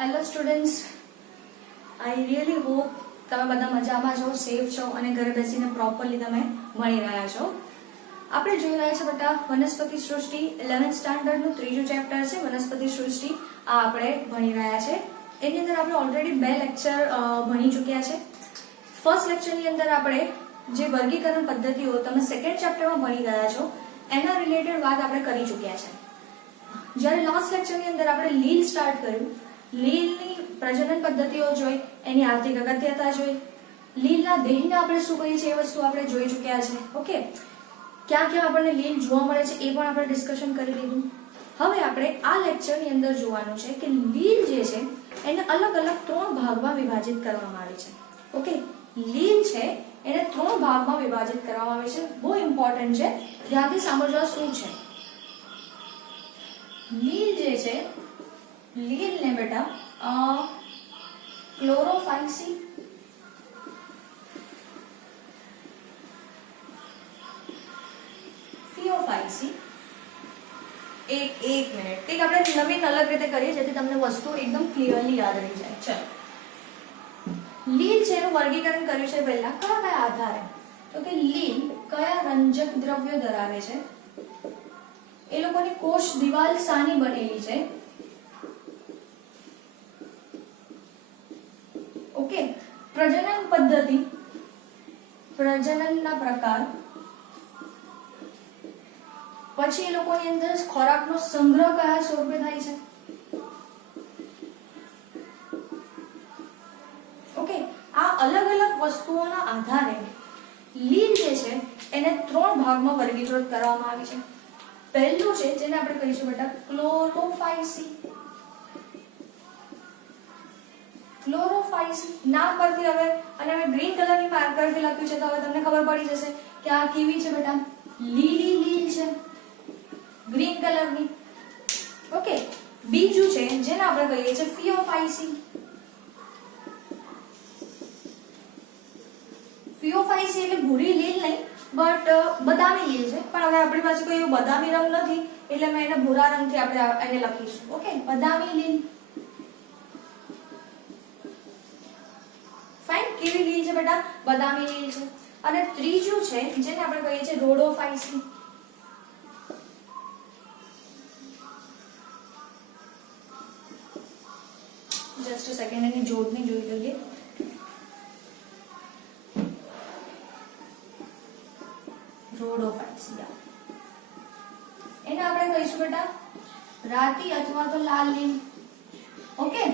Hello students, I really hope તમે બધા મજામાં છો, સેફ છો અને ઘરે બેસીને પ્રોપરલી તમે ભણી રહ્યા છો. આપણે જોઈ રહ્યા છે બેટા વનસ્પતિ સૃષ્ટિ 11th સ્ટાન્ડર્ડનું ત્રીજું ચેપ્ટર છે વનસ્પતિ સૃષ્ટિ. આ આપણે ભણી રહ્યા છે. એની અંદર આપણે ઓલરેડી 2 લેક્ચર ભણી ચૂક્યા છે. ફર્સ્ટ લેક્ચરની અંદર આપણે જે વર્ગીકરણ પદ્ધતિઓ તમે સેકન્ડ ચેપ્ટરમાં ભણી ગયા છો એના રિલેટેડ વાત આપણે કરી ચૂક્યા છે. જ્યારે લાસ્ટ લેક્ચરની અંદર આપણે લીલ સ્ટાર્ટ કર્યું, લીલની પ્રજનન પદ્ધતિઓ જોઈ, એની આર્થિક અગત્યતા જોઈ, લીલના દેહને આપણે શું કહીએ છીએ એ વસ્તુ આપણે જોઈ ચૂક્યા છે. ઓકે, ક્યાં ક્યાં આપણને લીલ જોવા મળે છે એ પણ આપણે ડિસ્કશન કરી લીધું. હવે આપણે આ લેક્ચરની અંદર જોવાનું છે કે લીલ જે છે એને અલગ અલગ 3 ભાગમાં વિભાજિત કરવામાં આવી છે. ઓકે, લીલ છે એને 3 ભાગમાં વિભાજિત કરવામાં આવી છે. બહુ ઇમ્પોર્ટન્ટ છે, ધ્યાનથી સાંભળજો શું છે. લીલ જે છે, લીલને બેટા ક્લોરોફાઇસી, ફિયોફાઇસી, એક મિનિટ કંઈક આપણે નવીન અલગ રીતે કરીએ જેથી તમને વસ્તુ એકદમ ક્લિયરલી યાદ રહી જાય. ચલો, લીલ છે એનું વર્ગીકરણ કર્યું છે પહેલા કયા આધારે, તો કે લીલ કયા રંજક દ્રવ્યો ધરાવે છે, એ લોકોની કોષ દિવાલ શાની બનેલી છે. ઓકે, પ્રજનન પદ્ધતિ, પ્રજનનના પ્રકાર, પછી એ લોકોની અંદર ખોરાકનો સંગ્રહ કયા સ્વરૂપે થાય છે. ઓકે, આ અલગ અલગ વસ્તુઓના આધારે લીલ જે છે એને 3 ભાગમાં વર્ગીકૃત કરવામાં આવી છે. પહેલું છે જેને આપણે કહીશું બેટા ક્લોરોફાઇસી. ક્લોરોફાઇસી નામ પરથી હવે, અને હવે ગ્રીન કલરની માર્કરથી લખ્યું છે તો હવે તમને ખબર પડી જશે કે આ કેવી છે બેટા, લીલી લીલ છે, ગ્રીન કલરની. ઓકે, બીજું છે જેને આપણે કહીએ છીએ ફિયોફાઇસી. ફિયોફાઇસી એટલે ભૂરી લીલ નહીં, બટ બદામી લીલ છે, પણ હવે આપણી પાસે કોઈ બદામી રંગ નથી એટલે મેં એને ભૂરા રંગથી આપણે એને લખીશું. ઓકે, બદામી લીલ. ફાઇન, કેવી લીલ છે બેટા, બદામી લીલ છે. અને ત્રીજું છે જેને આપણે કહીએ છીએ રોડોફાઇસી. જસ્ટ સેકન્ડ, એની જોડણી જોઈ લઈએ. રોડોફાઇસી એને આપણે કહીશું બેટા રાતી અથવા તો લાલ લીલ. ઓકે,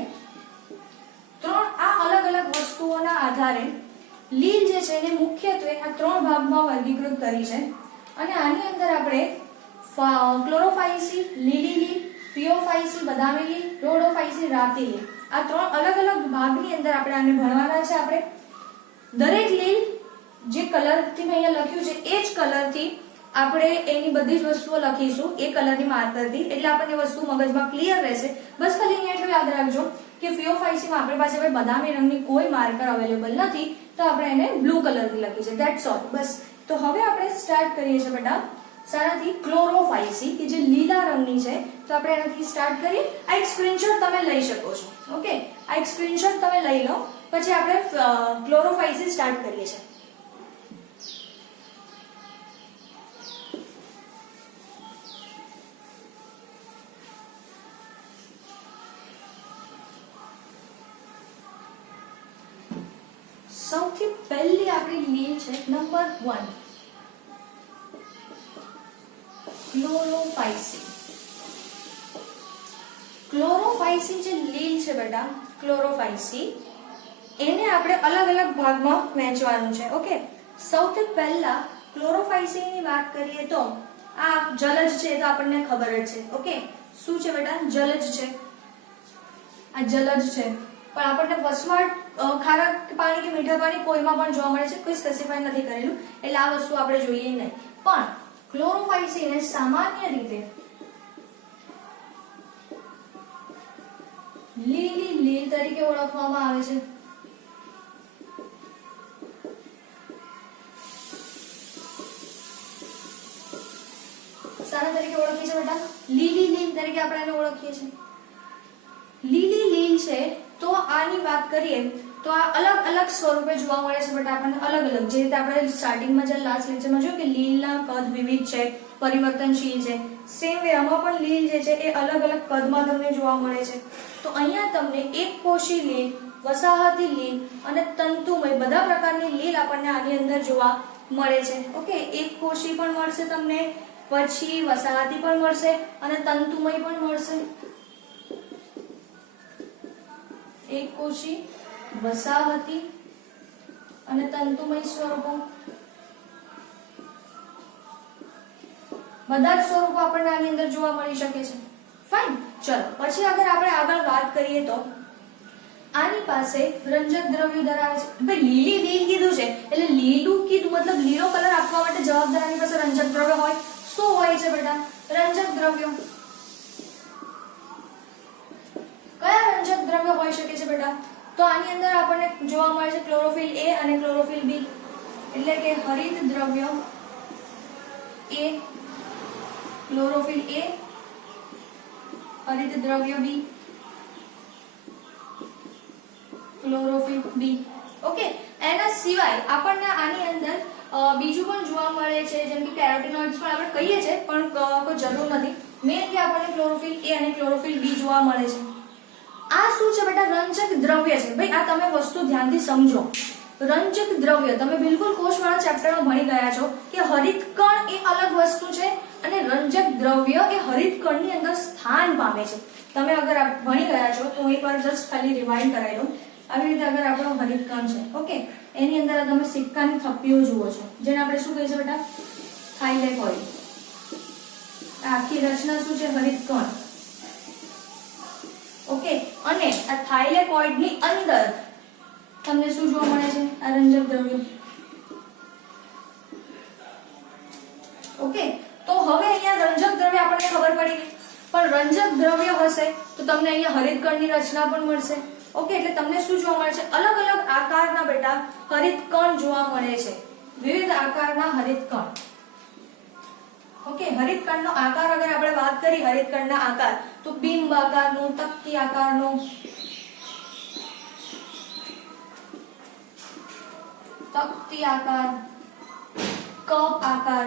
આ અલગ અલગ વસ્તુઓના આધારે લીલ જે છે એને મુખ્યત્વે આ 3 ભાગમાં વર્ગીકૃત કરી છે. અને આની અંદર આપણે ક્લોરોફાઇસી લીલી લીલ, ફિયોફાઇસી બદામી લીલ, રોડોફાઇસી રાતી લીલ, આ 3 અલગ અલગ ભાગની અંદર આપણે આને ભણવાના છે. આપણે દરેક લીલ જે કલરથી મેં અહીંયા લખ્યું છે એ જ કલરથી આપણે એની બધી જ વસ્તુઓ લખીશું, એ કલરની માર્કરથી, એટલે આપણને વસ્તુ મગજમાં ક્લિયર રહેશે. બસ ખાલી અહીંયા એટલું યાદ રાખજો કે ફિયોફાઇસીમાં આપણી પાસે હવે બદામી રંગની કોઈ માર્કર અવેલેબલ નથી તો આપણે એને બ્લુ કલરથી લખી છે. ધેટ્સ ઓલ, બસ. તો હવે આપણે સ્ટાર્ટ કરીએ છીએ બેટા શાનાથી, ક્લોરોફાઇસી કે જે લીલા રંગની છે, તો આપણે એનાથી સ્ટાર્ટ કરીએ. આ એક સ્ક્રીનશોટ તમે લઈ શકો છો. ઓકે, આ એક સ્ક્રીનશોટ તમે લઈ લો, પછી આપણે ક્લોરોફાઇસી સ્ટાર્ટ કરીએ છીએ. સૌથી પહેલી આપણી લીલ છે નંબર 1, ક્લોરોફાઇસી. ક્લોરોફાઇસી જે લીલ છે બેટા, ક્લોરોફાઇસી, એને આપણે અલગ અલગ ભાગમાં વહેંચવાનું છે. ઓકે, સૌથી પહેલા ક્લોરોફાઇસીની વાત કરીએ તો આ જલજ છે, તો આપણને ખબર જ છે. ઓકે, શું છે બેટા, જલજ છે. આ જલજ છે, પણ આપણને વસવાટ ખારા પાણી કે મીઠા પાણી કોઈમાં પણ જોવા મળે છે, કોઈ સ્પેસિફાઈ નથી કરેલું એટલે આ વસ્તુ આપણે જોઈએ નહીં. પણ ક્લોરોફાઇસીને સામાન્ય રીતે લીલી લીલ તરીકે ઓળખવામાં આવે છે. શાના તરીકે ઓળખીએ છીએ બેટા, લીલી લીલ તરીકે આપણે એને ઓળખીએ છીએ. લીલી લીલ છે તો આની વાત કરીએ તો આ અલગ અલગ સ્વરૂપે જોવા મળે છે, બટ આપણને અલગ અલગ, જે રીતે આપણે સ્ટાર્ટિંગમાં જે લાસ્ટ લેક્ચરમાં જોયું કે લીલના કદ વિવિધ છે, પરિવર્તનશીલ છે, સેમ વે આમાં પણ લીલ જે છે એ અલગ અલગ કદમાં તમને જોવા મળે છે. તો અહીંયા તમને એક કોષી લીલ, વસાહતી લીલ અને તંતુમય બધા પ્રકારની લીલ આપણને આની અંદર જોવા મળે છે. ઓકે, એક કોષી પણ મળશે તમને, પછી વસાહતી પણ મળશે અને તંતુમય પણ મળશે. એક કોષી, વસાહતી અને તંતુમય સ્વરૂપો, બધા જ સ્વરૂપો આપણને આની અંદર જોવા મળી શકે છે. ફાઇન. ચલો પછી અગર આપણે આગળ વાત કરીએ તો આની પાસે રંજક દ્રવ્યો ધરાવે છે. ભાઈ લીલી લીલ કીધું છે એટલે લીલું કીધું મતલબ લીલો કલર આપવા માટે જવાબદાર આની પાસે રંજક દ્રવ્ય હોય. શું હોય છે બેટા? રંજક દ્રવ્યો. કયા રંજક દ્રવ્યો હોઈ શકે છે બેટા? તો આની અંદર આપણને જોવા મળે છે ક્લોરોફિલ A અને ક્લોરોફિલ B, એટલે કે હરિત દ્રવ્ય A, ક્લોરોફિલ A, હરિત દ્રવ્ય B, ક્લોરોફિલ B. ઓકે, એના સિવાય આપણને આની અંદર બીજું પણ જોવા મળે છે, જેમ કે કેરોટીનોઇડ્સ પણ આપણે કહીએ છીએ, પણ કોઈ જરૂર નથી. મેઇનલી આપણને ક્લોરોફિલ A અને ક્લોરોફિલ B જોવા મળે છે. આ શું છે બેટા? રંજક દ્રવ્ય છે. ભાઈ આ તમે વસ્તુ ધ્યાનથી સમજો. રંજક દ્રવ્ય તમે બિલકુલ કોષવાળા ચેપ્ટરમાં ભણી ગયા છો કે હરિતકણ એ અલગ વસ્તુ છે અને રંજક દ્રવ્ય એ હરિતકણની અંદર સ્થાન પામે છે. તમે અગર ભણી ગયા છો તો એકવાર જસ્ટ ખાલી રિવાઇન્ડ કરાવી દો. આવી રીતે અગર આપણો હરિતકણ છે, ઓકે, એની અંદર તમે સિક્કાની થપ્પીઓ જુઓ છો, જેને આપણે શું કહીએ છીએ બેટા? થાઇલેકોઇડ. આખી રચના શું છે? હરિતકણ. ઓકે, અને આ થાઇલેકોઇડ ની અંદર તમને શું જોવા મળે છે? આ રંજક દ્રવ્ય. ઓકે, તો હવે અહીંયા રંજક દ્રવ્ય આપણને ખબર પડી ગઈ, પણ રંજક દ્રવ્ય હશે તો તમને અહીંયા હરિતકણની રચના પણ મળશે. ઓકે, એટલે તમને શું જોવા મળે છે? અલગ અલગ આકારના બેટા હરિતકણ જોવા મળે છે, વિવિધ આકારના હરિતકણ. ઓકે, હરિતકણનો આકાર અગર આપણે વાત કરી હરિતકણના આકાર તો બિંબ આકારનો, તકતી આકારનો, તકતી આકાર, કપ આકાર,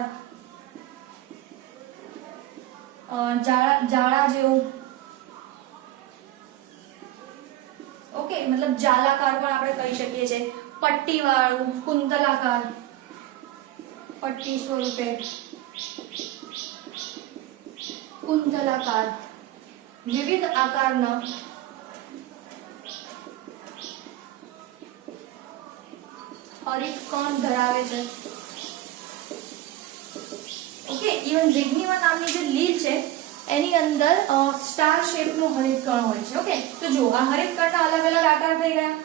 જાળા જેવું. ઓકે, મતલબ જાલાકાર પણ આપણે કહી શકીએ છીએ, પટ્ટી વાળું, કુંતલાકાર, પટ્ટી સ્વરૂપે, કુંતલાકાર, વિવિધ આકારના હરિતકણ ધરાવે છે. ઓકે, ઇવન રિગ્નીવા નામની જે લીલ છે એની અંદર સ્ટાર શેપનું હરિતકણ હોય છે. ઓકે, તો જો આ હરિતકણના અલગ અલગ આકાર થઈ ગયા,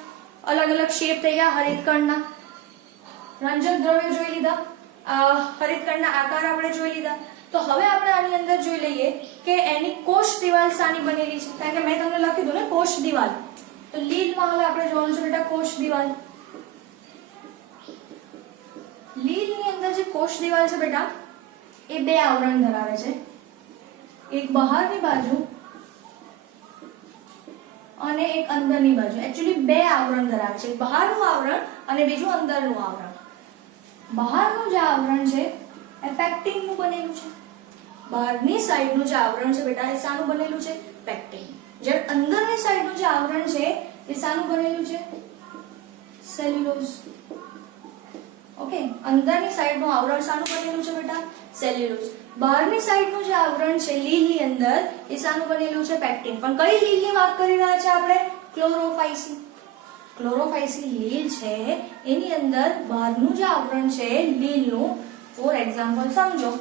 અલગ અલગ શેપ થઈ ગયા હરિતકણના. રંજક દ્રવ્યો જોઈ લીધા, હરિતકણના આકાર આપણે જોઈ લીધા. તો હવે આપણે આની અંદર જોઈ લઈએ કે એની કોષ દિવાલ શાની બનેલી છે, કારણ કે મેં તમને લખી દીધું ને કોષ દિવાલ. તો લીલમાં હવે આપણે જોવાનું છે બેટા કોષ દિવાલ. લીલની અંદર જે કોષ દિવાલ છે બેટા એ બે આવરણ ધરાવે છે, એક બહારની બાજુ અને એક અંદરની બાજુ. એકચ્યુઅલી બે આવરણ ધરાવે છે, બહારનું આવરણ અને બીજું અંદરનું આવરણ. બહારનું જે આવરણ છે એ પેક્ટિનનું બનેલું છે. બહારની સાઈડનું જે આવરણ છે બેટા એ શાનું બનેલું છે? પેક્ટિન. જ્યારે અંદરની સાઈડનું જે આવરણ છે એ શાનું બનેલું છે? સેલ્યુલોઝ. ઓકે, અંદરની સાઈડનું આવરણ શાનું બનેલું છે બેટા? સેલ્યુલોઝ. બહારની સાઈડનું જે આવરણ છે લીલની અંદર એ શાનું બનેલું છે? પેક્ટિન. પણ કઈ લીલની વાત કરી રહ્યા છે આપણે? ક્લોરોફાઇસી. ક્લોરોફાઇસી લીલ છે એની અંદર બહારનું જે આવરણ છે લીલનું, ફોર એક્ઝામ્પલ સમજો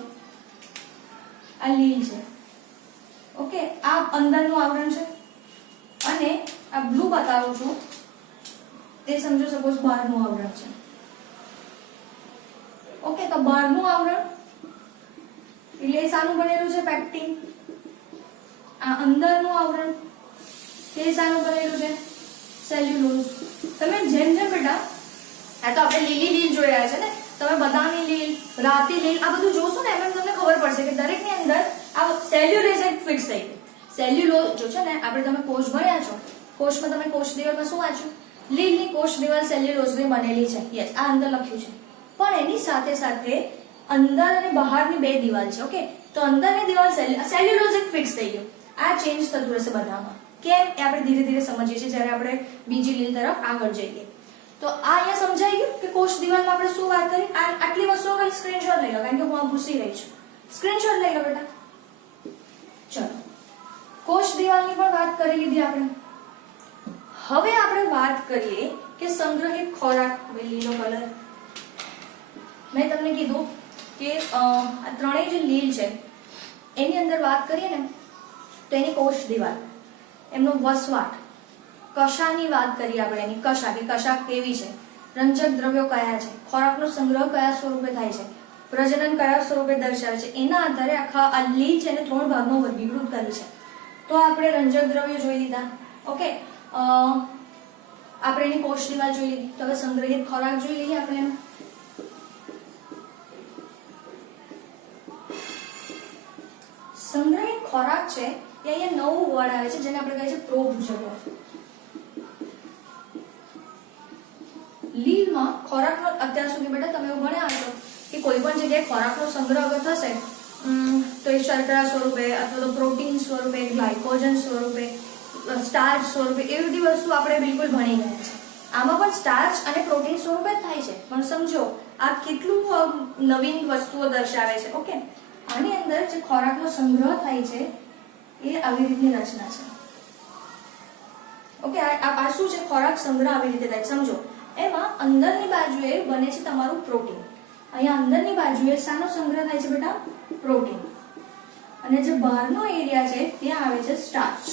આ લીલ છે. ઓકે, આ અંદરનું આવરણ છે અને આ બ્લુ બતાવું છું તે સમજો સપોઝ બહારનું આવરણ છે. ઓકે, તો બહારનું આવરણ એટલે શાનું બનેલું છે? પેક્ટિન. આ અંદરનું આવરણ તે શાનું બનેલું છે? સેલ્યુલોઝ. તમે જેમ જેમ બેટા આ તો આપણે લીલી લીલ જોઈ રહ્યા છે ને, તમે બદામી લીલ, રાતી લીલ આ બધું જોશો ને એમ તમને ખબર પડશે કે દરેકની અંદર આ સેલ્યુલોઝ એક ફિક્સ થઈ ગયું. સેલ્યુલોઝ જો છે ને આપણે તમે કોષ ભણ્યા છો કોષમાં તમે કોષ દિવાલમાં શું વાંચ્યું? લીલની કોષ દિવાલ સેલ્યુલોઝની બનેલી છે. યસ, આ અંદર લખ્યું છે. પણ એની સાથે સાથે અંદર અને બહારની બે દિવાલ છે. ઓકે, તો અંદરની દિવાલ સેલ્યુલોઝ એક ફિક્સ થઈ ગયું. આ ચેન્જ થતું રહેશે બધામાં. કેમ એ આપણે ધીરે ધીરે સમજીએ છીએ જ્યારે આપણે બીજી લીલ તરફ આગળ જઈએ. તો આ અહીંયા સમજાઈ ગયું કે કોષ દિવાલમાં આપણે શું વાત કરી. આટલી વસ્તુઓ ખાલી સ્ક્રીનશોટ લઈ લો, કારણ કે હું આ ભૂસી રહી છું. સ્ક્રીનશોટ લઈ લો બેટા. ચલો, કોષ દિવાલની પણ વાત કરી લીધી આપણે. હવે આપણે વાત કરીએ કે સંગ્રહિત ખોરાક. લીલો કલર મેં તમને કીધું કે આ ત્રણેય જે લીલ છે એની અંદર વાત કરીએ ને તો એની કોષ દિવાલ, એમનો વસવાટ, કશાની વાત કરીએ આપણે, એની કશા કે કશા કેવી છે, રંજક દ્રવ્યો કયા છે, ખોરાકનો સંગ્રહ કયા સ્વરૂપે થાય છે, પ્રજનન કયા સ્વરૂપે દર્શાવે છે, એના આધારે આખા આ લીલ છે એને 3 ભાગમાં વર્ગીકૃત કરી છે. તો આપણે રંજક દ્રવ્યો જોઈ લીધા. ઓકે, આપણે એની કોષ દિવાલ જોઈ લીધી. તો હવે સંગ્રહિત ખોરાક જોઈ લઈએ આપણે એમ. સંગ્રહિત ખોરાક છે એ અહીંયા નવું વર્ડ આવે છે જેને આપણે કહીએ છીએ પ્રોભૂજકો. લીલમાં ખોરાકનો અત્યાર સુધી બેટા તમે એવું ભણ્યા હશો કે કોઈ પણ જગ્યાએ ખોરાકનો સંગ્રહ અગર થશે તો એ શર્કરા સ્વરૂપે અથવા તો પ્રોટીન સ્વરૂપે, ગ્લાયકોજન સ્વરૂપે, સ્ટાર્ચ સ્વરૂપે, એવી બધી વસ્તુ આપણે બિલકુલ ભણી ગયા છે. આમાં પણ સ્ટાર્ચ અને પ્રોટીન સ્વરૂપે જ થાય છે. પણ સમજો આ કેટલું નવીન વસ્તુઓ દર્શાવે છે. ઓકે, આની અંદર જે ખોરાકનો સંગ્રહ થાય છે એ આવી રીતની રચના છે. ઓકે, આ શું છે? ખોરાક સંગ્રહ આવી રીતે થાય. સમજો એમાં અંદરની બાજુએ બને છે તમારું પ્રોટીન. અહીંયા અંદરની બાજુએ શાનો સંગ્રહ થાય છે બેટા? પ્રોટીન. અને જે બહારનો એરિયા છે ત્યાં આવે છે સ્ટાર્ચ.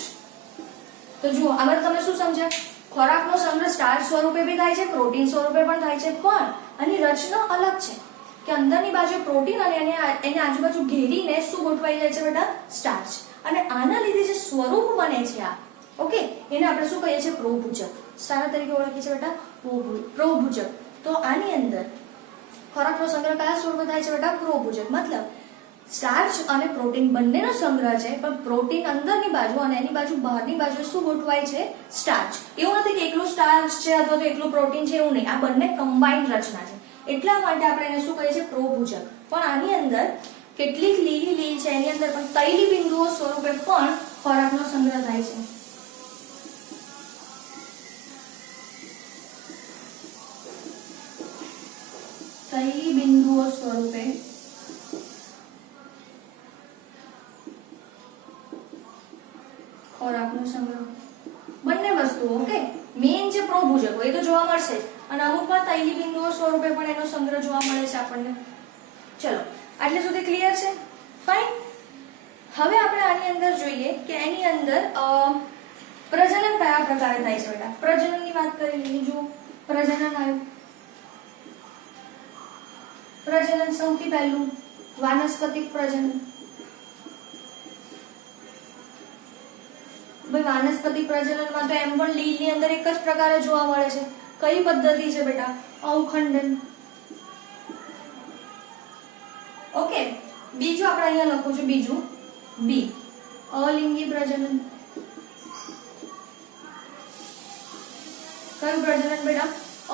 તો જુઓ, આમાં તમે શું સમજ્યા? ખોરાકનો સંગ્રહ સ્ટાર્ચ સ્વરૂપે બી થાય છે, પ્રોટીન સ્વરૂપે પણ થાય છે, પણ આની રચના અલગ છે કે અંદરની બાજુ પ્રોટીન અને એની આજુબાજુ ઘેરીને શું ગોઠવાઈ જાય છે બેટા? સ્ટાર્ચ. અને આના લીધે જે સ્વરૂપ બને છે આ, ઓકે, એને આપણે શું કહીએ છીએ? પ્રોભૂજક. સારા તરીકે ઓળખીએ છીએ બેટા પ્રોભૂજક. તો આની અંદર ખોરાકનો સંગ્રહ કયા સ્વરૂપે થાય છે બેટા? પ્રોભૂજક. મતલબ સ્ટાર્ચ અને પ્રોટીન બંનેનો સંગ્રહ છે, પણ પ્રોટીન અંદરની બાજુ અને એની બાજુ બહારની બાજુ શું ગોઠવાય છે? સ્ટાર્ચ. એવું નથી કે એકલું સ્ટાર્ચ છે અથવા તો એકલું પ્રોટીન છે, એવું નહીં. આ બંને કમ્બાઇન્ડ રચના છે. એટલા માટે આપણે એને શું કહીએ છીએ? પ્રોભૂજક. પણ આની અંદર કેટલીક લીલી લીલ છે એની અંદર પણ તૈલી બિંદુઓ સ્વરૂપે પણ ખોરાકનો સંગ્રહ થાય છે. તૈલી બિંદુઓ સ્વરૂપે ખોરાકનો સંગ્રહ. બંને વસ્તુઓ. ઓકે, મેઇન જે પ્રોભૂજકો એ તો જોવા મળશે જ, અને અમુકમાં તૈલી બિંદુઓ સ્વરૂપે પણ એનો સંગ્રહ જોવા મળે છે આપણને. ચલો, આટલે સુધી ક્લિયર છે? ફાઇન. હવે આપણે આની અંદર જોઈએ કે એની અંદર પ્રજનન કયા પ્રકારે થાય છે બેટા? પ્રજનનની વાત કરી લઈએ. જુઓ, પ્રજનન આવ્યું. પ્રજનન સૌથી પહેલું વાનસ્પતિક પ્રજનન. ભાઈ વાનસ્પતિક પ્રજનનમાં તો એમ પણ લીલની અંદર એક જ પ્રકારે જોવા મળે છે. કઈ પદ્ધતિ છે બેટા? અવખંડન. ઓકે, બીજું આપણે અહીંયા લખું છું, બીજું બી, અલિંગી પ્રજનન. કયું પ્રજનન બેટા?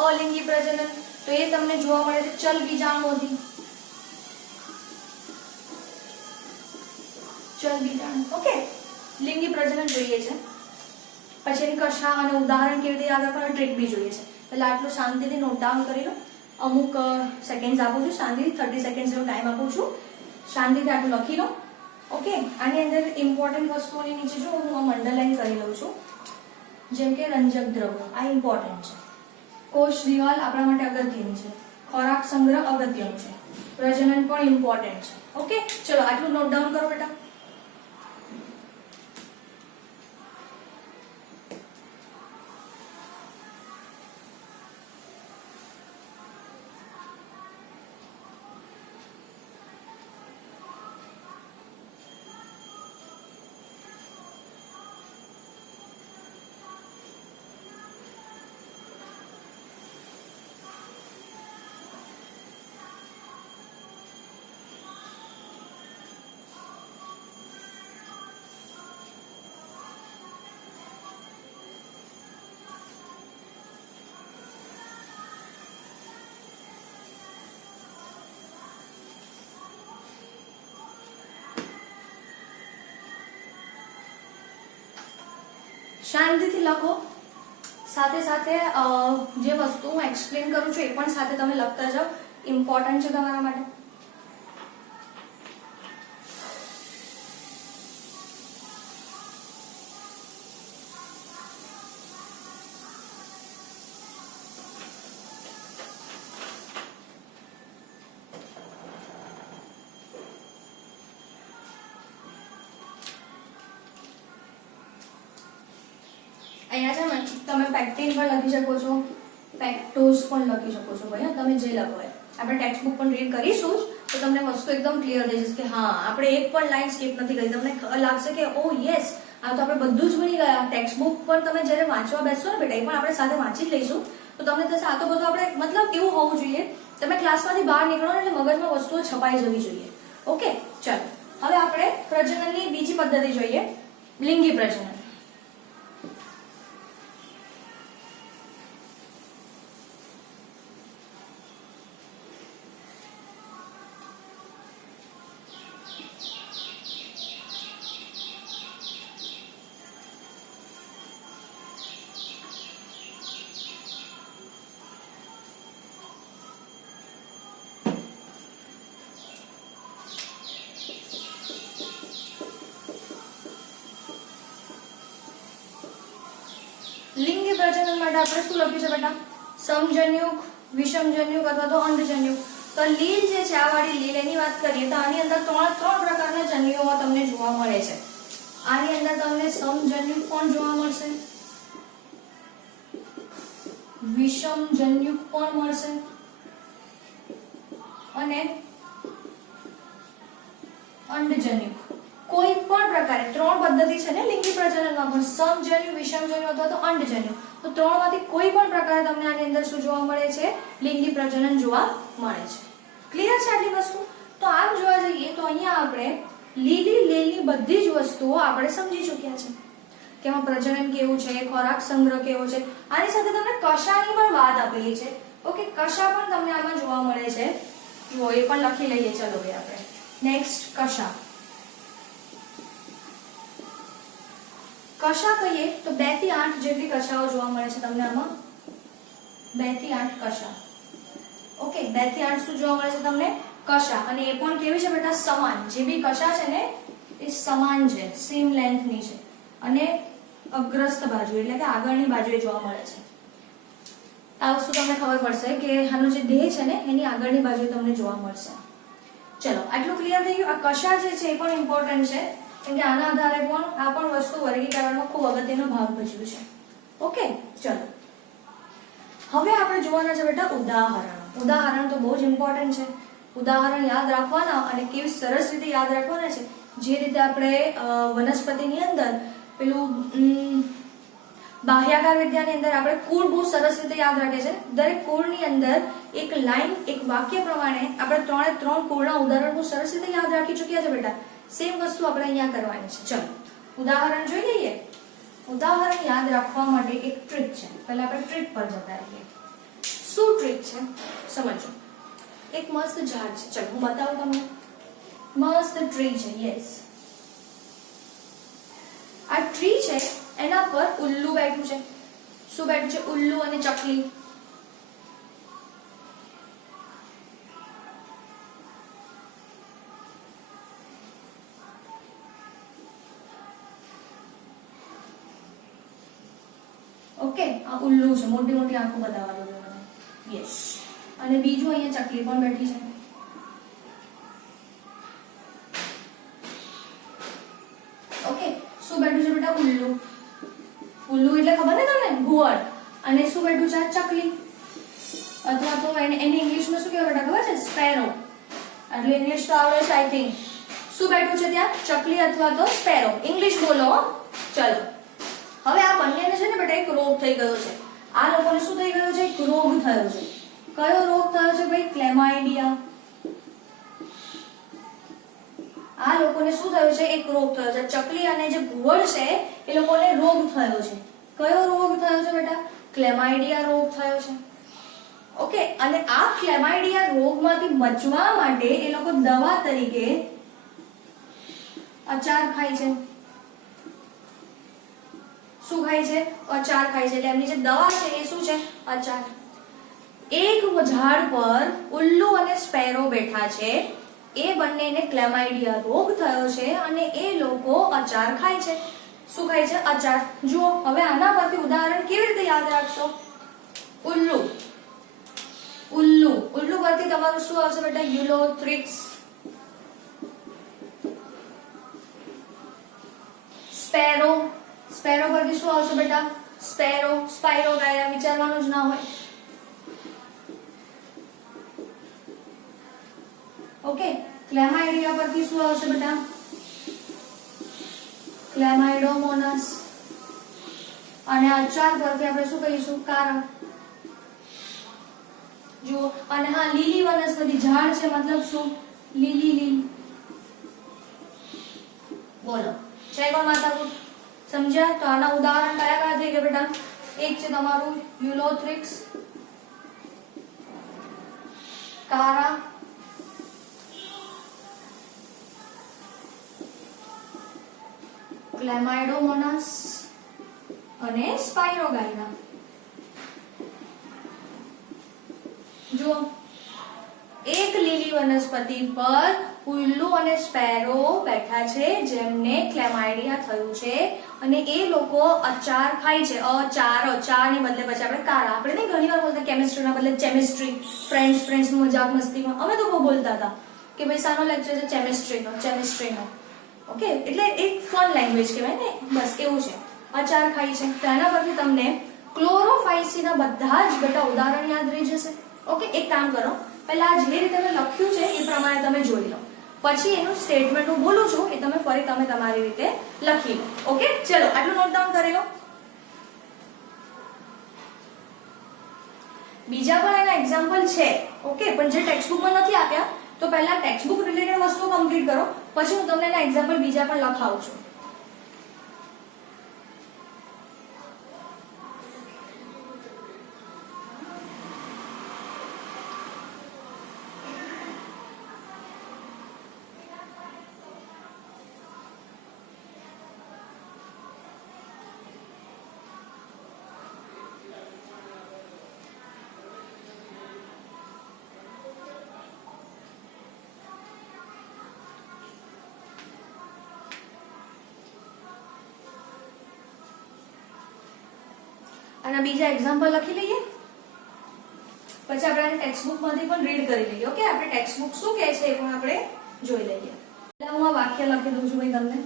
અલિંગી પ્રજનન. તો એ તમને જોવા મળે છે ચલ બીજાણુઓથી. ચલ બીજાણુ. ઓકે, લિંગી પ્રજનન જોઈએ છે. પછી એની કશા અને ઉદાહરણ કેવી રીતે આગળ પણ ટ્રીક બી જોઈએ છે. એટલે આટલું શાંતિથી નોટ ડાઉન કરી લો. અમુક સેકન્ડ્સ આપું છું, શાંતિથી 30 સેકન્ડ્સ જેવો ટાઈમ આપું છું. શાંતિથી આટલું લખી લો. ઓકે, આની અંદર ઇમ્પોર્ટન્ટ વસ્તુઓની નીચે જો હું અંડરલાઈન કરી લઉં છું. જેમ કે રંજક દ્રવ્ય, આ ઇમ્પોર્ટન્ટ છે. કોષ દિવાલ આપણા માટે અગત્યની છે. ખોરાક સંગ્રહ અગત્યનું છે. પ્રજનન પણ ઇમ્પોર્ટન્ટ છે. ઓકે, ચલો આટલું નોટ ડાઉન કરો બેટા. શાંતિથી લખો, સાથે સાથે જે વસ્તુ હું એક્સપ્લેન કરું છું એ પણ સાથે તમે લખતા જાઓ, ઇમ્પોર્ટન્ટ છે તમારા માટે. અહીંયા છે ને તમે પેક્ટિન પણ લખી શકો છો, પેક્ટોઝ પણ લખી શકો છો ભાઈ, તમે જે લખો એ. આપણે ટેક્સ્ટ બુક પણ રીડ કરીશું તો તમને વસ્તુ એકદમ ક્લિયર થઈ જશે કે હા આપણે એક પણ લાઈન સ્કીપ નથી કરી. તમને લાગશે કે ઓ યસ આ તો આપણે બધું જ ભણી ગયા. ટેક્સ્ટ બુક પણ તમે જ્યારે વાંચવા બેસશો ને બેટા એ પણ આપણે સાથે વાંચી જ લઈશું તો તમને થશે આ તો બધું આપણે મતલબ કેવું હોવું જોઈએ, તમે ક્લાસમાંથી બહાર નીકળો ને એટલે મગજમાં વસ્તુઓ છપાઈ જવી જોઈએ. ઓકે ચાલો હવે આપણે પ્રજનનની બીજી પદ્ધતિ જોઈએ, લિંગી પ્રજનન. લિંગી પ્રજનન માટે આપણે શું લખ્યું છે બેટા? સમજન્યુક, વિષમજન્યુક અથવા તો અંડજન્યુક. તો લીલ જે છે આ વાળી લીલ એની વાત કરીએ તો આની અંદર ત્રણ પ્રકારના જન્યુઓ તમને જોવા મળે છે. આની અંદર તમને સમજન્યુક પણ જોવા મળશે, વિષમજન્યુક પણ મળશે અને અંડજન્યુક. કોઈ પણ પ્રકારે ત્રણ પદ્ધતિ છે ને લિંગી પ્રજનનમાં પણ, સમજન્યુ, વિષમજન્યુ અથવા તો અંડજન્યુ. તો ત્રણમાંથી કોઈ પણ પ્રકારે તમને આની અંદર શું જોવા મળે છે? લિંગી પ્રજનન જોવા મળે છે. ક્લિયર છે આટલી વસ્તુ? તો આમ જોવા જઈએ તો અહીંયા આપણે લીલી લીલની બધી જ વસ્તુઓ આપણે સમજી ચૂક્યા છે કે એમાં પ્રજનન કેવું છે, ખોરાક સંગ્રહ કેવો છે. આની સાથે તમને કશાની પણ વાત આપેલી છે. ઓકે કશા પણ તમને આમાં જોવા મળે છે. જુઓ એ પણ લખી લઈએ. ચલો ભાઈ આપણે નેક્સ્ટ કશા. કશા કહીએ તો 2 થી 8 જેટલી કશાઓ જોવા મળે છે તમને આમાં. 2 થી 8 કશા. ઓકે 2 થી 8 શું જોવા મળે છે તમને? કશા. અને એ પણ કેવી છે બેટા? સમાન. જે બી કશા છે ને એ સમાન છે, સેમ લેન્થની છે અને અગ્રસ્ત બાજુ એટલે કે આગળની બાજુએ જોવા મળે છે. આ વસ્તુ તમને ખબર પડશે કે આનો જે દેહ છે ને એની આગળની બાજુએ તમને જોવા મળશે. ચલો આટલું ક્લિયર થઈ ગયું. આ કશા જે છે એ પણ ઇમ્પોર્ટન્ટ છે કેમ કે આના આધારે પણ આ પણ વસ્તુ વર્ગીકરણમાં ખૂબ અગત્યનો ભાગ ભજવ્યો છે. ઓકે ચલો હવે આપણે જોવાના છે બેટા ઉદાહરણ. ઉદાહરણ તો બહુ જ ઇમ્પોર્ટન્ટ છે. ઉદાહરણ યાદ રાખવાના અને કેવી સરસ રીતે યાદ રાખવાના છે. જે રીતે આપણે વનસ્પતિની અંદર પેલું બાહ્યાકાર વિદ્યાની અંદર આપણે કુળ બહુ સરસ રીતે યાદ રાખે છે. દરેક કુળની અંદર એક લાઈન, એક વાક્ય પ્રમાણે આપણે ત્રણ કુળના ઉદાહરણ બહુ સરસ રીતે યાદ રાખી ચૂક્યા છે બેટા. સેમ વસ્તુ આપણે અહીંયા કરવાની છે. ચલો ઉદાહરણ જોઈ લઈએ. ઉદાહરણ યાદ રાખવા માટે એક ટ્રીક છે. પહેલા આપણે ટ્રીક પર જતા રહીએ. શું ટ્રીક છે સમજો. એક મસ્ત ઝાડ છે. ચલો હું બતાવું તમને. મસ્ત ટ્રી છે. યસ આ ટ્રી છે એના પર ઉલ્લુ બેઠું છે. શું બેઠું છે? ઉલ્લુ અને ચકલી. ઓકે આ ઉલ્લુ છે. મોટી મોટી આંખો બતાવવા દો મને. યસ અને બીજું અહીંયા ચકલી પણ બેઠી છે. ઓકે શું બેઠું છે બેટા? ઉલ્લુ. ઉલ્લુ એટલે ખબર ને તમને? ઘુવડ. અને શું બેઠું છે? ચકલી અથવા તો એને ઇંગ્લિશમાં શું કહેવાય બેટા? ખબર છે? સ્પેરો. એટલે ઇંગ્લિશ તો આવડે છે આઈ થિંક. શું બેઠું છે ત્યાં? ચકલી અથવા તો સ્પેરો. ઇંગ્લિશ બોલો. ચલો હવે આ બંનેને છે ને બેટા એક રોગ થઈ ગયો છે. આ લોકોને શું થઈ ગયો છે? એક રોગ થયો છે. કયો રોગ થયો છે ભાઈ? ક્લેમાઇડિયા. આ લોકોને શું થયું છે? એક રોગ થયો છે. ચકલી અને જે ઘુવડ છે એ લોકોને રોગ થયો છે. કયો રોગ થયો છે બેટા? ક્લેમાઇડિયા રોગ થયો છે. ઓકે અને આ ક્લેમાઇડિયા રોગમાંથી બચવા માટે એ લોકો દવા તરીકે અચાર ખાય છે. શું ખાય છે? અચાર ખાય છે. એટલે એમની જે દવા છે એ શું છે? અચાર. એક ઝાડ પર ઉલ્લુ અને સ્પેરો બેઠા છે. એ બંનેને ક્લેમાઇડિયા રોગ થયો છે અને એ લોકો અચાર ખાય છે. શું ખાય છે? અચાર. જુઓ હવે આના પરથી ઉદાહરણ કેવી રીતે યાદ રાખશો? ઉલ્લુ. ઉલ્લુ ઉલ્લુ પરથી તમારું શું આવશે બેટા? યુલોથ્રિક્સ. સ્પેરો. સ્પેરો પરથી શું આવશે બેટા? સ્પેરો. સ્પાઇરોગાયરા. વિચારવાનું જ ના હોય. ઓકે. ક્લેમાઇડિયા પરથી શું આવશે બેટા? ક્લેમાઇડોમોનાસ. અને અચાર પરથી આપણે શું કહીશું? કારા. જુઓ અને હા લીલી વનસ્પતિ ઝાડ છે મતલબ શું? લીલી લીલ. બોલો છે કોણ માતાકૂટ? સમજ્યા? તો આના ઉદાહરણ કયા કયા થઈ ગયા બેટા? એક છે તમારું યુલોથ્રિક્સ, કારા, ક્લેમાઇડોમોનાસ અને સ્પાઇરોગાયરા. જુઓ એક લીલી વનસ્પતિ પર ઉલ્લુ અને સ્પેરો બેઠા છે જેમને ક્લેમાઇડિયા થયું છે અને એ લોકો અચાર ખાય છે. અચાર ને બદલે પછી આપણે કારા. આપણે નહીં ઘણીવાર બોલતા કેમિસ્ટ્રીના બદલે કેમિસ્ટ્રી. ફ્રેન્ડ્સ મજાક મસ્તીમાં અમે તો બહુ બોલતા હતા કે ભાઈ સાનો લેક્ચર છે? કેમિસ્ટ્રીનો. ઓકે. એટલે એક ફન લેંગ્વેજ કહેવાય ને, બસ એવું છે. અચાર ખાય છે. તો એના પરથી તમને ક્લોરોફાઇસીના બધા જ બેટા ઉદાહરણ યાદ રહી જશે. ઓકે. એક કામ કરો, પહેલા જે રીતે મેં લખ્યું છે એ પ્રમાણે તમે જોઈ લો. પછી એનું સ્ટેટમેન્ટ હું બોલું છું એ તમે ફરી તમારી રીતે લખી લો. ઓકે. ચલો આટલું નોટ ડાઉન કરી લો. બીજા પણ એના એક્ઝામ્પલ છે. ઓકે. પણ જે ટેક્સ્ટબુકમાં નથી આપ્યા તો પહેલા ટેક્સ્ટબુક રિલેટેડ વસ્તુ કમ્પ્લીટ કરો, પછી હું તમને એના એક્ઝામ્પલ બીજા પણ લખાવું છું. અને બીજા એક્ઝામ્પલ લખી લઈએ, પછી આપણે ટેક્સ્ટબુકમાંથી પણ રીડ કરી લઈએ. ઓકે. આપણે ટેક્સ્ટબુક શું કહે છે એ પણ આપણે જોઈ લઈએ. એટલે હું આ વાક્ય લખી દઉં છું ભાઈ તમને.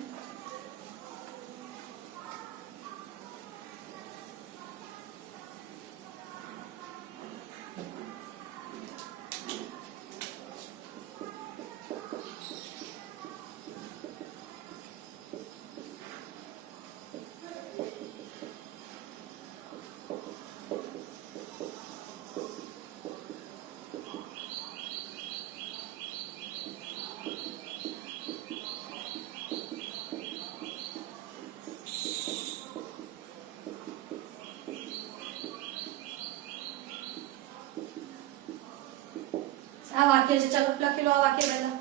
આ વાક્ય છે. ચલો લખી લો આ વાક્ય પહેલા.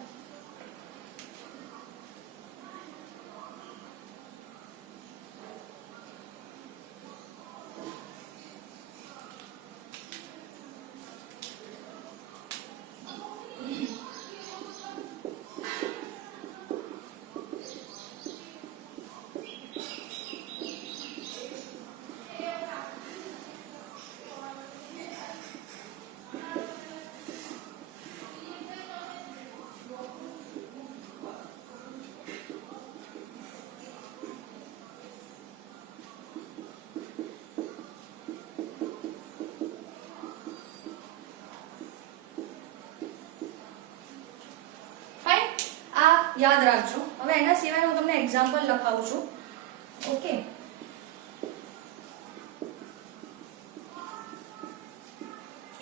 યાદ રાખજો. હવે એના સિવાય હું તમને એક્ઝામ્પલ લખાવું છું. ઓકે.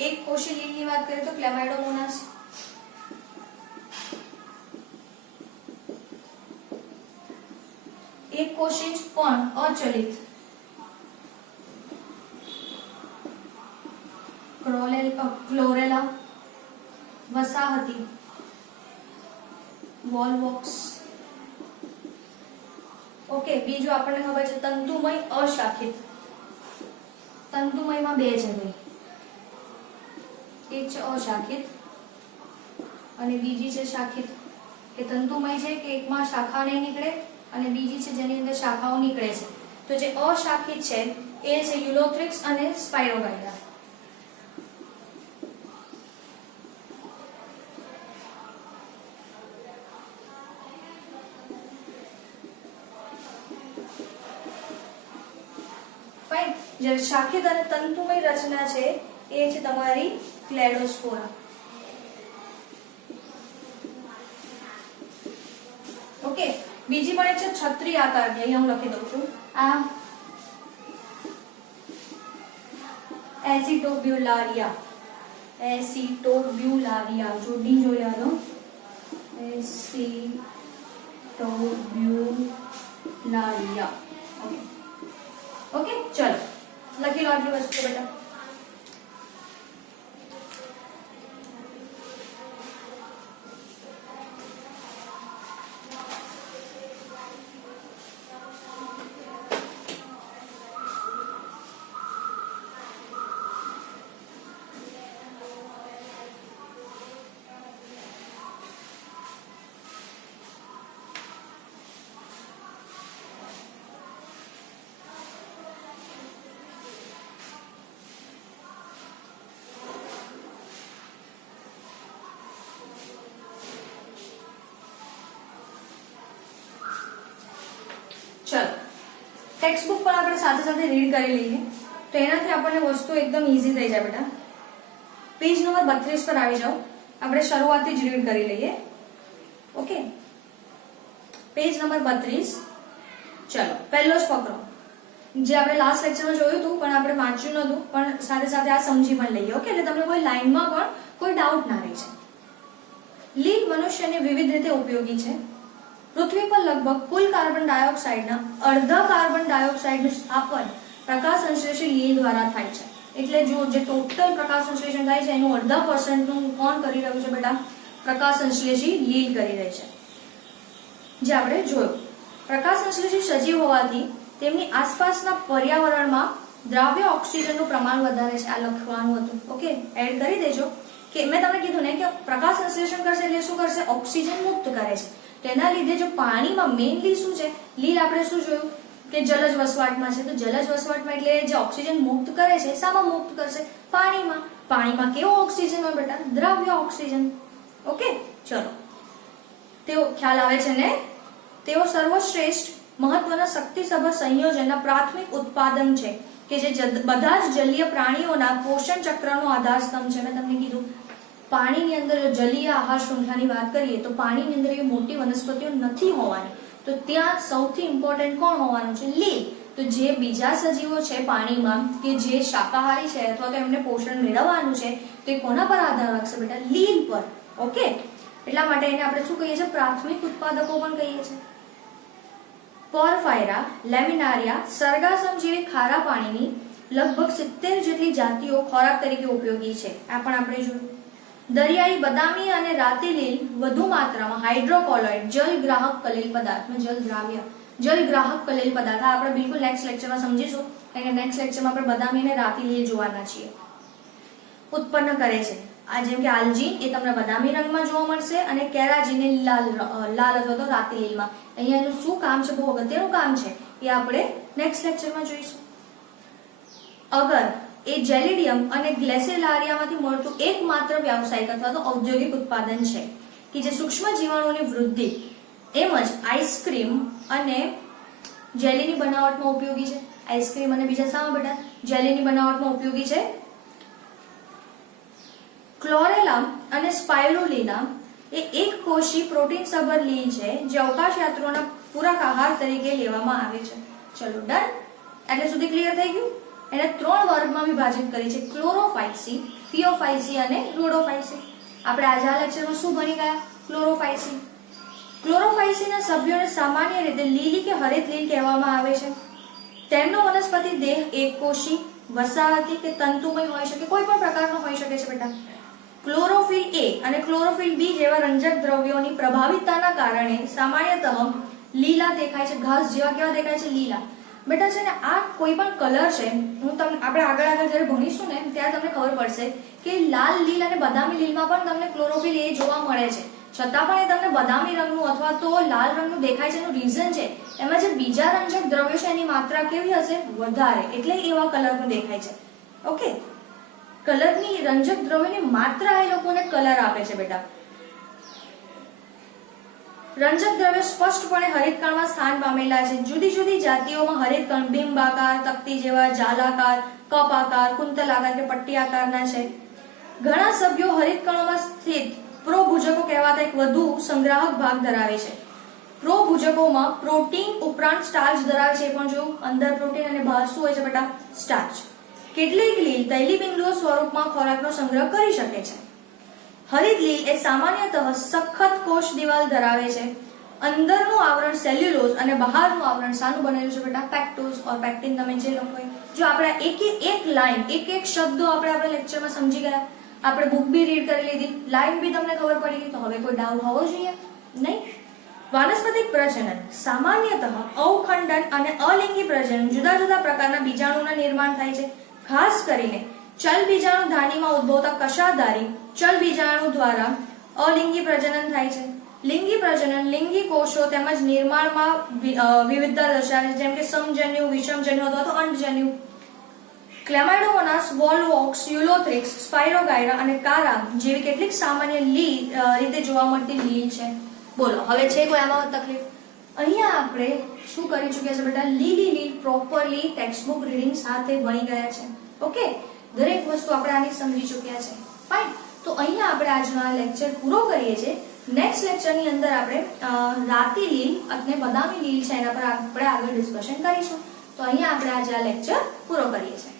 એક કોષી લીલની વાત કરીએ તો ક્લેમાઇડોમોનાસ. એક કોષી પણ અચલિત ક્લોરેલા, વસાહતી, વોલવોક્સ, ઓકે, બીજું આપણને ખબર છે તંતુમય અશાખિત. તંતુમયમાં બે છે ભાઈ, એક છે અશાખિત અને બીજી છે શાખિત. કે તંતુમય છે કે એકમાં શાખા નહીં નીકળે અને બીજી છે જેની અંદર શાખાઓ નીકળે છે. તો જે અશાખિત છે એ છે યુલોથ્રિક્સ અને સ્પાયરોગાઇડા. ફાઇન. જે શાખિત અને તંતુમય રચના છે એ છે તમારી ક્લેડોસ્પોરા. ઓકે, બીજી પણ એક છે છત્રી આકારની. અહીંયા હું લખી દઉં છું. આ એસિટોબ્યુલારિયા. એસિટોબ્યુલારિયા જોડી જોઈ લેવાનો. એસિટોબ્યુલારિયા. ઓકે ઓકે, ચલો લખી લો આટલી વસ્તુ બેટા. ચલો, ટેક્સ્ટ બુક પણ આપણે સાથે સાથે રીડ કરી લઈએ તો એનાથી આપણને વસ્તુ એકદમ ઈઝી થઈ જાય બેટા. પેજ નંબર 32 પર આવી જાઓ. આપણે શરૂઆતથી જ રીડ કરી લઈએ. Okay, page number 32. ચલો, પહેલો જ ફકરો જે આપણે લાસ્ટ લેક્ચરમાં જોયું હતું પણ આપણે વાંચ્યું નહોતું, પણ સાથે સાથે આ સમજી પણ લઈએ. ઓકે, એટલે તમને કોઈ લાઈનમાં પણ કોઈ ડાઉટ ના રહી છે. લીલ મનુષ્યને વિવિધ રીતે ઉપયોગી છે. પૃથ્વી પર લગભગ કુલ કાર્બન ડાયોક્સાઇડના અડધા કાર્બન ડાયોક્સાઇડનું સ્થાપન પ્રકાશ સંશ્લેષી લીલ દ્વારા થાય છે. એટલે જો જે ટોટલ પ્રકાશ સંશ્લેષણ થાય છે એનું 0.5% નું કોણ કરી રહ્યું છે બેટા? પ્રકાશ સંશ્લેષી લીલ કરી રહી છે. જે આપણે જોયું, પ્રકાશ સંશ્લેષી સજીવ હોવાથી તેમની આસપાસના પર્યાવરણમાં દ્રાવ્ય ઓક્સિજનનું પ્રમાણ વધારે છે. આ લખવાનું હતું. ઓકે, એડ કરી દેજો કે મેં તમને કીધું ને કે પ્રકાશ સંશ્લેષણ કરશે એટલે શું કરશે? ઓક્સિજન મુક્ત કરે છે. તેના લીધે જો પાણીમાં મેઇનલી શું છે, લીલ આપણે શું જોયું કે જલજ વસવાટમાં છે. તો જલજ વસવાટમાં એટલે જે ઓક્સિજન મુક્ત કરે છે શામાં મુક્ત કરશે? પાણીમાં. પાણીમાં કેવો ઓક્સિજન હોય બેટા? દ્રવ્ય ઓક્સિજન. ઓકે, ચલો, તેઓ ખ્યાલ આવે છે ને? તેઓ સર્વશ્રેષ્ઠ મહત્વના શક્તિસભર સંયોજનના પ્રાથમિક ઉત્પાદન છે કે જે બધા જ જલીય પ્રાણીઓના પોષણ ચક્રનો આધારસ્તંભ છે. મેં તમને કીધું પાણીની અંદર જલીય આહાર શૃંખલાની વાત કરીએ તો પાણીની અંદર એવી મોટી વનસ્પતિઓ નથી હોવાની. તો ત્યાં સૌથી ઇમ્પોર્ટન્ટ કોણ હોવાનું છે? લીલ. તો જે બીજા સજીવો છે પાણીમાં કે જે શાકાહારી છે અથવા તો એમને પોષણ મેળવવાનું છે તો એ કોના પર આધાર રાખશે બેટા? લીલ પર. ઓકે, એટલા માટે એને આપણે શું કહીએ છીએ? પ્રાથમિક ઉત્પાદકો પણ કહીએ છીએ. પોરફાયરા, લેમિનારિયા, સરગાસમ જેવી ખારા પાણીની લગભગ 70 જેટલી જાતિઓ ખોરાક તરીકે ઉપયોગી છે. આ પણ આપણે જોયું. દરિયાઈ બદામી અને રાતી લીલ વધુ માત્રામાં હાઇડ્રોકોલોઇડ જલગ્રાહક કલેલ પદાર્થ, જલગ્રાહક કલેલ પદાર્થ આપણે બિલકુલ નેક્સ્ટ લેક્ચરમાં સમજીશું. કારણ કે નેક્સ્ટ લેક્ચરમાં આપણે બદામી અને રાતી લીલ જોવાના છીએ. ઉત્પન્ન કરે છે. આ જેમ કે આલ્જીન એ તમને બદામી રંગમાં જોવા મળશે અને કેરાજીન એ લાલ અથવા તો રાતી લીલમાં. અહીંયા એનું શું કામ છે? બહુ અગત્યનું કામ છે, એ આપણે નેક્સ્ટ લેક્ચરમાં જોઈશું. અગર એ જેલિડિયમ અને ગ્લેસેલારિયામાંથી મળતું એકમાત્ર વ્યાવસાયિક અથવા તો ઔદ્યોગિક ઉત્પાદન છે કે જે સૂક્ષ્મ જીવાણુઓની વૃદ્ધિ તેમજ આઈસ્ક્રીમ અને જેલીની બનાવટમાં ઉપયોગી છે. આઈસ્ક્રીમ અને બીજા શામાં બેટા? જેલીની બનાવટમાં ઉપયોગી છે. ક્લોરેલા અને સ્પાઇરુલિના એ એક કોષી પ્રોટીન સભર લીલ છે જે અવકાશ યાત્રીઓના પૂરક આહાર તરીકે લેવામાં આવે છે. ચલો, ડન. એટલે સુધી ક્લિયર થઈ ગયું? એને 3 વર્ગમાં વિભાજિત કરી છે: ક્લોરોફાઇસી, થિયોફાઇસી અને રોડોફાઇસી. આપણે આજે આ લેક્ચરમાં શું ભણી ગયા? ક્લોરોફાઇસી. ક્લોરોફાઇસીના સભ્યોને સામાન્ય રીતે લીલી કે હરિત લીલ કહેવામાં આવે છે. તેમનો વનસ્પતિ દેહ એકકોષી, વસાહતી કે તંતુમય હોઈ શકે, કોઈ પણ પ્રકારનો હોઈ શકે છે બેટા. ક્લોરોફિલ એ અને ક્લોરોફિલ બી જેવા રંજક દ્રવ્યોની પ્રભાવિતતાના કારણે સામાન્યતઃ લીલા દેખાય છે, ઘાસ જેવા કેવા દેખાય છે, લીલા. બેટા છે ને આ કોઈ પણ કલર છે, હું તમને આપણે આગળ જ્યારે ભણીશું ને ત્યારે તમને ખબર પડશે કે લાલ લીલ અને બદામી લીલમાં પણ તમને ક્લોરોફિલ એ જોવા મળે છે. છતાં પણ એ તમને બદામી રંગનું અથવા તો લાલ રંગનું દેખાય છે એનું રીઝન છે એમાં જે બીજા રંજક દ્રવ્યો છે એની માત્રા કેવી હશે? વધારે, એટલે એવા કલરનું દેખાય છે. ઓકે, કલરની રંજક દ્રવ્યની માત્રા એ લોકોને કલર આપે છે બેટા. રંજક દ્રવ્યો સ્પષ્ટપણે હરિતકણમાં સ્થાન પામેલા છે. જુદી જુદી જાતિઓમાં હરિતકણ બિંબાકાર, તકતી જેવા, જાલાકાર, કપાકાર, કુંતલાકાર કે પટ્ટી આકારના છે. ઘણા સભ્યો હરિતકણોમાં સ્થિત પ્રોભુજકો કહેવાતા એક વધુ સંગ્રાહક ભાગ ધરાવે છે. પ્રોભુજકોમાં પ્રોટીન ઉપરાંત સ્ટાર્ચ ધરાવે છે, પણ જો અંદર પ્રોટીન અને બહાર શું હોય છે બેટા? સ્ટાર્ચ. કેટલીક લીલ તૈલીબિંદુઓ સ્વરૂપમાં ખોરાકનો સંગ્રહ કરી શકે છે. હરિત લીલ એ સામાન્યતઃ સખત કોષ દિવાલ ધરાવે છે. અંદરનું આવરણ સેલ્યુલોઝ અને બહારનું આવરણ શાનું બનેલું છે બેટા? પેક્ટોઝ ઓર પેક્ટિન. તમે જે લોકોએ જો આપણે એક લાઈન એક શબ્દો આપણે લેક્ચરમાં સમજી ગયા, આપણે બુક બી રીડ કરી લીધી, લાઈન બી તમને ખબર પડી ગઈ, તો હવે કોઈ ડાઉટ હોવો જોઈએ નહીં. વાનસ્પતિક પ્રજનન સામાન્યતઃ અવખંડન અને અલિંગી પ્રજનન જુદા જુદા પ્રકારના બીજાણુના નિર્માણ થાય છે. ખાસ કરીને ચલ બીજાણુ ધાનીમાં ઉદ્ભવતા કશાધારી ચલ બીજાણુ દ્વારા અલિંગી પ્રજનન થાય છે. લિંગી પ્રજનન લિંગી કોષો તેમજ નિર્માણમાં વિવિધતા દર્શાવે છે, જેમ કે સમજન્યુ, વિષમજન્યુ અથવા તો અંડજન્યુ. ક્લેમાઇડોમોનાસ, વોલવોક્સ, યુલોથ્રિક્સ, સ્પાઇરોગાયરા અને કારા જેવી કેટલીક સામાન્ય રીતે જોવા મળતી લીલ છે. બોલો, હવે છે કોઈ આમાં તકલીફ? અહીંયા આપણે શું કરી ચૂક્યા છે બેટા? લીલી લીલ પ્રોપરલી ટેક્સ્ટબુક રીડિંગ સાથે ભણી ગયા છે. ઓકે, દરેક વસ્તુ આપણે આની સમજી ચૂક્યા છે. ફાઇન. તો અહીંયા આપણે આજનો આ લેક્ચર પૂરો કરીએ છીએ. નેક્સ્ટ લેક્ચરની અંદર આપણે રાતી લીલ અને બદામી લીલ છે એના પર આપણે આગળ ડિસ્કશન કરીશું. તો અહીંયા આપણે આજે આ લેક્ચર પૂરો કરીએ છીએ.